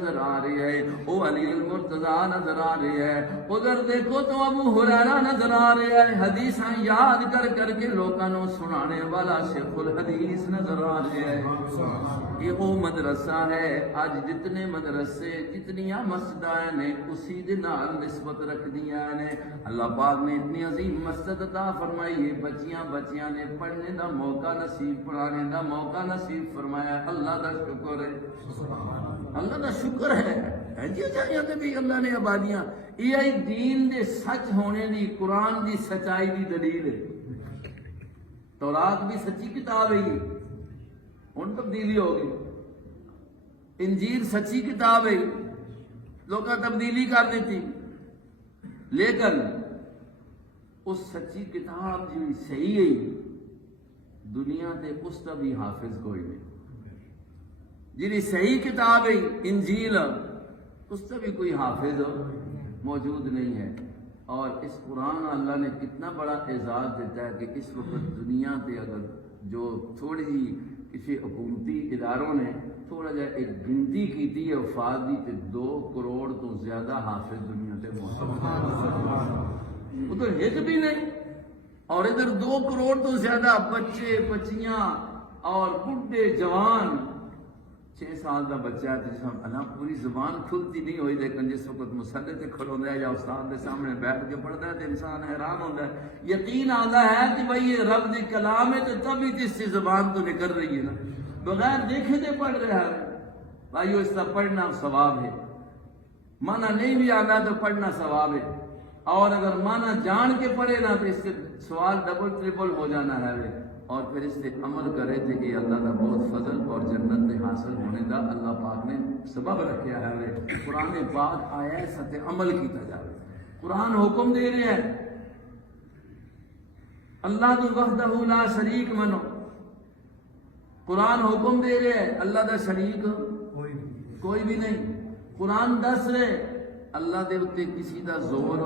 نظر آ رہی ہے، وہ علی المرتضی نظر آ رہی ہے، ادھر دیکھو تو ابو ہریرہ نظر آ رہا ہے، حدیثاں یاد کر کر کے لوگوں کو سنانے والا شیخ الحدیث نظر آ رہا ہے۔ یہ وہ مدرسہ ہے، آج جتنے مدرسے جتنیاں مسجدیں نے اسی دے نال نسبت رکھ دیا نے۔ اللہ پاک نے اتنی عظیم مسجد عطا فرمائی ہے، بچیاں نے پڑھنے دا موقع نصیب، پڑھانے دا موقع نصیب فرمایا۔ اللہ دا شکر ہے، اللہ دا شکر ہے جی جائیں بھی اللہ نے آبادیاں۔ یہ دین دے سچ ہونے دی، قرآن دی سچائی دی دلیل ہے۔ تورات بھی سچی کتاب ہے، ہن تبدیلی ہو گئی۔ انجیل سچی کتاب ہے، لوگ تبدیلی کر دیتی، لیکن اس سچی کتاب جی صحیح ہے، دنیا تے اس کا بھی حافظ کوئی نہیں۔ جی صحیح کتاب ہے انجیل، اس کا بھی کوئی حافظ موجود نہیں ہے۔ اور اس قرآن اللہ نے کتنا بڑا اعزاز دیتا ہے کہ اس وقت دنیا پہ اگر جو تھوڑی جی کسی حکومتی اداروں نے تھوڑا جا ایک گنتی کی ہے وفات دی، تو 2 کروڑ تو زیادہ حافظ دنیا سے موجود، ادھر ہٹ بھی نہیں، اور ادھر 2 کروڑ تو زیادہ بچے بچیاں اور بڈھے جوان۔ 6 سال کا بچہ ہے جس میں پوری زبان کھلتی نہیں ہوئی، لیکن جس وقت مسلح سے کھڑوتا ہے یا استاد کے سامنے بیٹھ کے پڑھتا ہے تو انسان حیران ہوتا ہے، یقین آتا ہے کہ بھائی یہ رب دی کلام ہے، تو تبھی جس سے زبان تو نکل رہی ہے نا، بغیر دیکھے تو پڑھ رہا ہے۔ بھائیو اس کا پڑھنا ثواب ہے، مانا نہیں بھی آنا تو پڑھنا ثواب ہے، اور اگر مانا جان کے پڑھے نا تو اس سے سوال ڈبل ٹرپل ہو جانا ہے، اور پھر اس سے عمل کرے تھے کہ اللہ کا بہت فضل اور جنت میں حاصل ہونے کا اللہ پاک نے سبب رکھا ہے۔ قرآن پاک آیا ہے ستے عمل کیتا جائے، قرآن حکم دے رہے ہیں اللہ تو وحدہ لا شریک منو، قرآن حکم دے رہے ہیں اللہ دا شریک کوئی بھی نہیں۔ قرآن دس رہے اللہ دے اتے کسی دا زور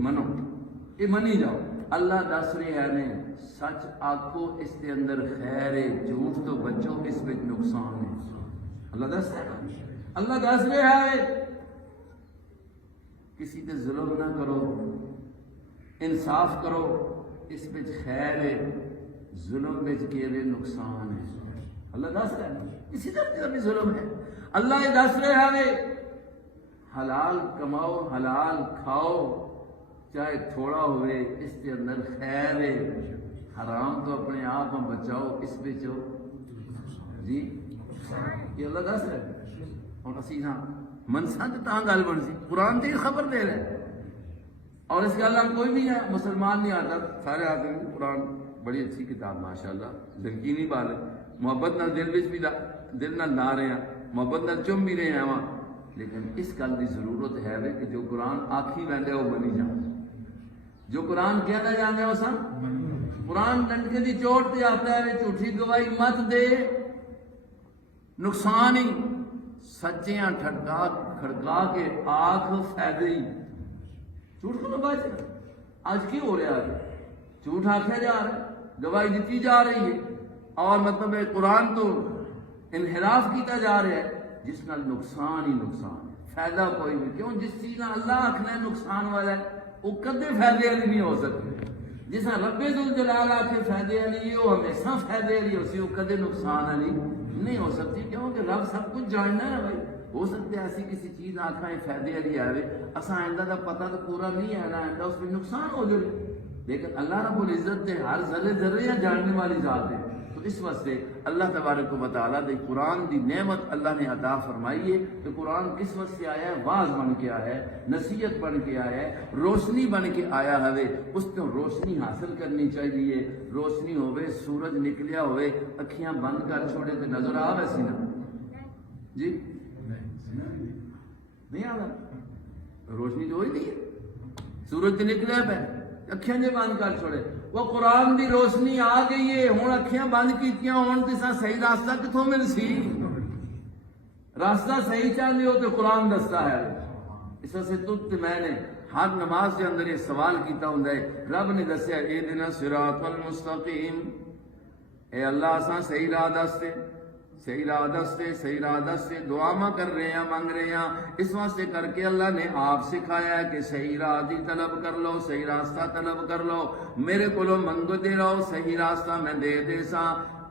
منو، یہ منی جاؤ۔ اللہ دس رہے ہیں سچ آکھو، اس کے اندر خیر ہے، جھوٹ تو بچو، اس میں نقصان ہے۔ اللہ دس رہے ہیں، اللہ دس رہے ہیں کسی تے ظلم نہ کرو، انصاف کرو، اس میں خیر ہے، ظلم میں کیڑے نقصان ہے۔ اللہ دس رہے ہیں کسی طرح بھی ظلم ہے، اللہ یہ دس رہے ہیں حلال کماؤ، حلال کھاؤ، چاہے تھوڑا ہوئے، اس کے اندر خیر ہے، حرام تو اپنے آپ میں بچاؤ، اس میں جو جی یہ اللہ دس رہے۔ اور اسی ہاں منسا تو تاں گل بن سی، قرآن تو خبر دے رہے، اور اس کے اللہ کوئی بھی ہے مسلمان نہیں آتا، سارے آتے ہیں قرآن بڑی اچھی کتاب ماشاءاللہ، دلکینی بال ہے، محبت نال دل وچ بھی دل نال لا رہے ہیں، محبت نال چم بھی رہے ہیں وہاں، لیکن اس گل کی ضرورت ہے کہ جو قرآن آکھی ویندے وہ بنی جائے، جو قرآن کہنا جانے وہ سن قرآن ڈنڈے کی چوٹ پہ آتا ہے، جھوٹی گواہی مت دے، نقصان ہی، سچیاں کھڑکا کے آنکھ فائدے ہی، جھوٹ کو بچ۔ آج کی ہو رہا ہے جھوٹ آخیا جا رہا ہے، گواہی دیتی جا رہی ہے، اور مطلب قرآن تو انحراف کیتا جا رہا ہے، جس نال نقصان ہی نقصان ہے، فائدہ کوئی نہیں۔ کیوں؟ جس چیز نال اللہ آخنا ہے نقصان والا ہے وہ کدے فائدے والی نہیں ہو سکتی۔ جس طرح رب ذوالجلال آخے فائدے والی ہے، وہ ہمیشہ فائدے والی ہوتی، وہ کدے نقصان والی نہیں ہو سکتی، کیونکہ رب سب کچھ جاننا ہے۔ بھائی ہو سکتا ہے ایسی کسی چیز آخا ہے فائدے والی آئے، اصا آئندہ کا پتہ تو پورا نہیں ہے نا، آئندہ اس میں نقصان ہو جائے، لیکن اللہ رب العزت نے ہر ذرے ذرے جاننے والی ذات ہے۔ تو اس واسطے اللہ تبارک و تعالیٰ نے قرآن دی نعمت اللہ نے عطا فرمائی ہے کہ قرآن کس وقت سے آیا ہے؟ واعظ بن کے آیا ہے، نصیحت بن کے آیا ہے، روشنی بن کے آیا ہے، اس تو روشنی حاصل کرنی چاہیے۔ روشنی ہوئے، سورج نکلیا ہوئے، اکھیاں بند کر چھوڑے تو نظر آ ویسی نا جی نہیں آ رہا، روشنی تو ہوئی نہیں ہے، سورج تو نکلیا پہ اکھیاں جو بند کر چھوڑے، وہ قرآن دی روشنی آ گئی ہے، ہوں اکھیاں بند کیتیاں ہون تے صحیح راستہ کتوں مل سی؟ راستہ صحیح چاہتے ہو تو قرآن دستا ہے۔ اس واسطے تجھ میں نے ہر نماز کے اندر یہ سوال کیتا ہوں، رب نے دسیا اہدنا الصراط المستقیم، اے اللہ اساں صحیح راہ دستے، صحیح راہ سے دعا ماں کر رہے ہیں مانگ رہے ہیں اس واسطے کر کے اللہ نے آپ سکھایا ہے کہ صحیح راہ دی طلب کر لو صحیح راستہ طلب کر لو میرے کو منگو دے رہو صحیح راستہ میں دے سا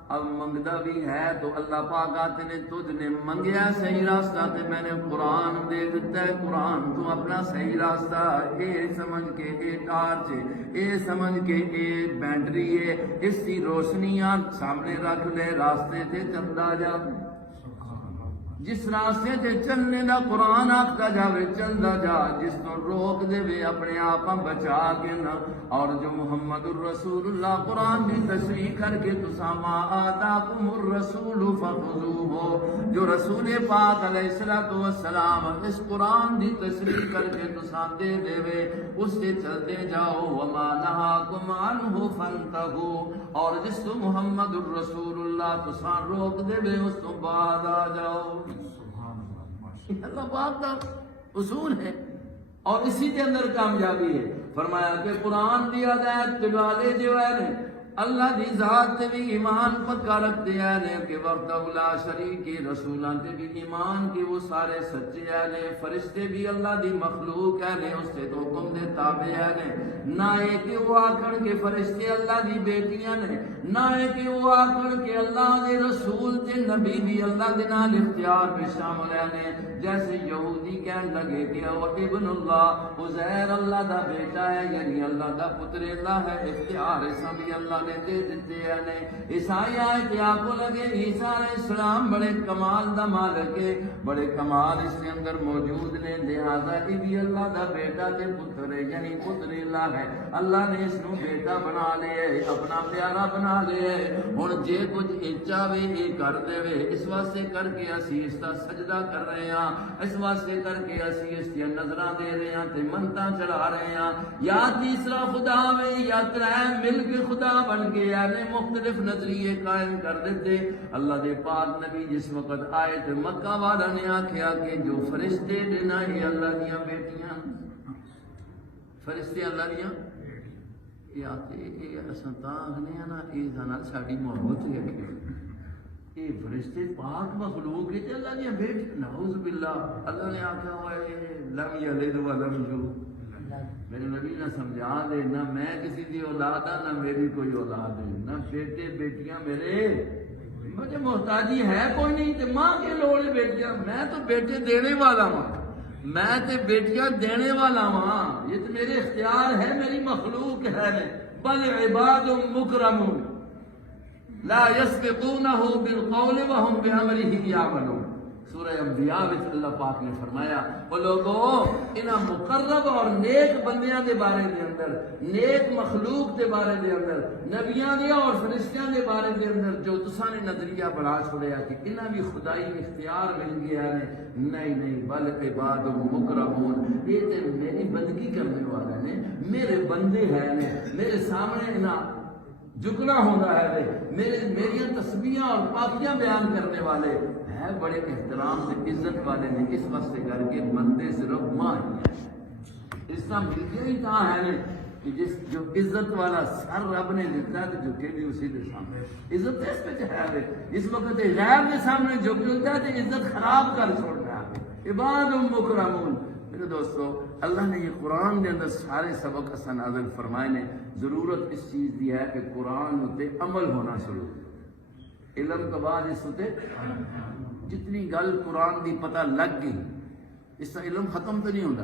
اب منگدا بھی ہے تو اللہ پاک آتے نے تجھ نے منگیا صحیح راستہ تے میں نے قرآن دے دیتا ہے قرآن تو اپنا صحیح راستہ اے سمجھ کے اے ٹارچ اے سمجھ کے اے بیٹری ہے اس کی روشنیاں سامنے رکھ لے راستے تے چلدا جا جس راستے تے چلنے دا قرآن آکھدا جاوے چلدا جا جس تو روک دے وے اپنے آپ بچا کے نہ اور جو محمد الرسول اللہ قرآن دی تشریح کر کے تسا ما آتاکم الرسول فخذوہ جو رسول پاک علیہ السلام اس قرآن دی تشریح کر کے تسا دے دے وے اس سے چلتے جاؤ وما نہاکم عنہ فانتہوا اور جس تو محمد الرسول اللہ تسا روک دے وے اس تو بعد آ جاؤ اللہ پاک کا اصول ہے اور اسی کے اندر کامیابی ہے فرمایا کہ قرآن دی ہدایت کے والے جو ہے اللہ دی ذات تے بھی ایمان پکا رکھتے ہیں کہ وقت اولا شریکی رسولان تے بھی ایمان کی وہ سارے سچے ہیں فرشتے بھی اللہ دی مخلوق ہیں اس سے تو حکم دے تابع ہیں نہ ایک وہ آکھن کے فرشتے اللہ دی بیٹیاں نے نہ ایک وہ آکھن کے اللہ دے رسول تے نبی بھی اللہ دے نال اختیار میں شامل ہیں جیسے یہودی کہنے لگے کہ وہ ابن اللہ عزیر اللہ دا بیٹا ہے یعنی اللہ دا پتر اللہ ہے اختیار سب اللہ نے دے دیتے ہیں عیسائی آئے کہ آپ کو لگے عیسیٰ علیہ السلام بڑے کمال دا مالک ہے بڑے کمال اس کے اندر موجود نے لہذا یہ بھی اللہ دا بیٹا تے پتر ہے یعنی پتر اللہ ہے اللہ نے اس کو بیٹا بنا لیا ہے اپنا پیارا بنا لیا ہے ہن جے کچھ چاہے یہ کر دے اس واسطے کر کے اسی اس دا سجدہ کر رہے ہیں اس واسطے کر کے اسی اس کی نظراں دے رہے ہیں تے منتاں چڑھا رہے ہیں یا تیسرا خدا میں یا ترے مل کے خدا بن کے یعنی مختلف نظریے قائم کر دیتے اللہ دے پاک نبی جس وقت آئے تے مکہ والا نے آکھیا کہ جو فرشتے دینا ہی اللہ دیاں بیٹیاں فرشتے اللہ دیاں یہ آتے یہ اساں تاں آکھنے ہیں نا یہ نال ساڈی محبت ہے یہ فرشتے پاک مخلوق ہے اللہ نے بیٹی نعوذ باللہ اللہ نے آکھا ہوا ہے لم یلد ولم یولد میرے نبی نے سمجھا دے نہ میں کسی دی اولاد نہ میری کوئی اولاد ہے نہ بیٹے بیٹیاں میرے مجھے محتاجی ہے کوئی نہیں تے ماں کے لوڑ بیٹیاں میں تو بیٹے دینے والا ہوں میں تے بیٹیاں دینے والا ہوں یہ تو میرے اختیار ہے میری مخلوق ہے بل عباد مکرمون لا يسبقونه بالقول وهم بأمره يعملون سورہ انبیاء میں اللہ پاک نے فرمایا وہ لوگوں انہاں مقرب اور نیک بندیاں دے بارے دے اندر نیک مخلوق دے بارے دے اندر نبیاں دے اور فرشتیاں دے بارے دے اندر جو تساں نے نظریہ بنا چھوڑیا کہ انہاں بھی خدائی اختیار مل گیا ہے نہیں بل عباد مکرمون یہ تے میری بندگی کرنے والے نے میرے بندے ہیں میرے سامنے انہاں جھکنا ہوتا ہے میری تسبیحاں اور پاکیاں بیان کرنے والے ہیں بڑے احترام سے عزت والے نے اس واسطے کر کے بندے صرف ماں ہی ہیں اس کا مل گیا ہی کہاں ہے کہ جس جو عزت والا سر رب نے دیتا ہے تو جھکے بھی اسی کے سامنے عزت اس پہ ہے اس وقت غیر کے سامنے جھک جلتا ہے تو عزت خراب کر چھوڑنا ہے عباد مکرمون میرے دوستو اللہ نے یہ قرآن کے اندر سارے سبق اساں نازل فرمائے نے ضرورت اس چیز دی ہے کہ قرآن تے عمل ہونا شروع علم کے بعد اس تے جتنی گل قرآن دی پتہ لگ گئی اس کا علم ختم تو نہیں ہوتا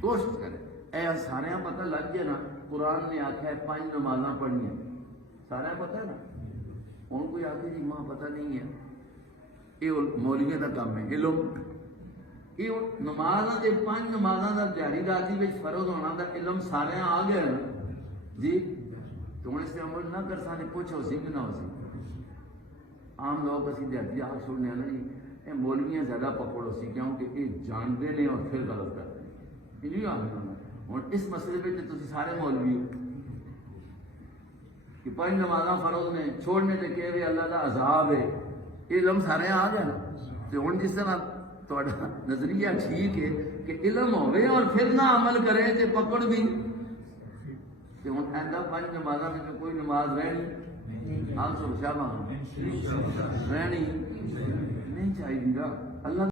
کوشش کرے اے سارے پتہ لگ گیا نا قرآن نے آخیا ہے 5 نمازاں پڑھنی سارا پتہ ہے نا ہوں کوئی آخر جی ماں پتہ نہیں ہے یہ مولوی کا کام ہے علم یہ نماز کے 5 نمازاں کا دیہڑی راتی میں فرض ہونا کا علم سارے آ گیا جی تو ہوں اس سے عمل نہ کر سکتے کچھ ہو سی کہ نہ ہو سی عام لوگ اسی دیہی آ چھوڑنے والے نہیں یہ مولویاں زیادہ پکڑ ہو سی کیونکہ یہ جانتے نہیں اور پھر غلط کرتے ہیں یہ نہیں آ ہوں اس مسئلے پہ تھی سارے مولوی کہ 5 نمازاں فرض نے چھوڑنے سے کہہ رہے اللہ کا عذاب ہے یہ علم سارے آ گیا نا تو ہوں جس طرح تھوڑا نظریہ ٹھیک ہے کہ علم ہوئے اور پھر نہ عمل کرے تو پکڑ بھی کہ ہوں ایسا 5 نمازاں میں کوئی نماز رہنی آپ سب شاہ رہنی چاہیے گا اللہ